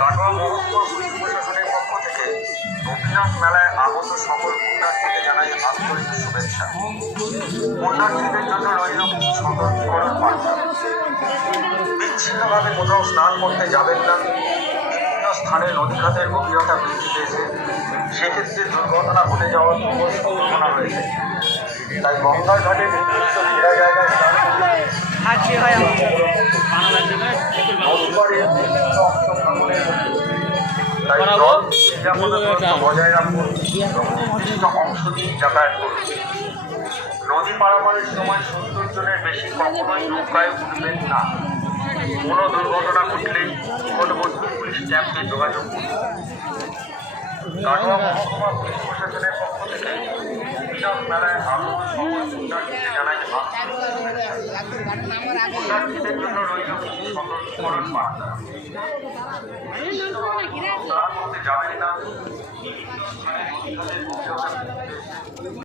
কাটোয়া মহকুমা পুলিশ প্রশাসনের পক্ষ থেকে গোপীনাথ মেলায় আগত সকল পুণ্যার্থীকে জানাই আন্তরিক শুভেচ্ছা। পুণ্যার্থীদের জন্য রইল সতর্কীকরণ বার্তা। বিচ্ছিন্নভাবে কোথাও স্নান করতে যাবেন না। বিভিন্ন স্থানে নদীখাতের গভীরতা বৃদ্ধি পেয়েছে, সেক্ষেত্রে দুর্ঘটনা ঘটে যাওয়ার প্রবল সম্ভাবনা রয়েছে। তাই গঙ্গার ঘাটে নির্দিষ্ট ঘেরা জায়গায় স্নান বজায় রাখুন এবং নির্দিষ্ট অংশ দিয়ে যাতায়াত করুন। নদী পারাপারের সময় 70 জনের বেশি কখনোই নৌকায় উঠবেন না। কোনো দুর্ঘটনা ঘটলেই নিকটবর্তী পুলিশ ক্যাম্পে যোগাযোগ করুন। কাটোয়া মহকুমা পুলিশ প্রশাসনের পক্ষ থেকে গোপীনাথ মেলায় আগত সকল পুণ্যার্থীকে জানাই পুণ্যার্থীদের জন্য রইল সতর্কীকরণ বার্তা। যাবেন না।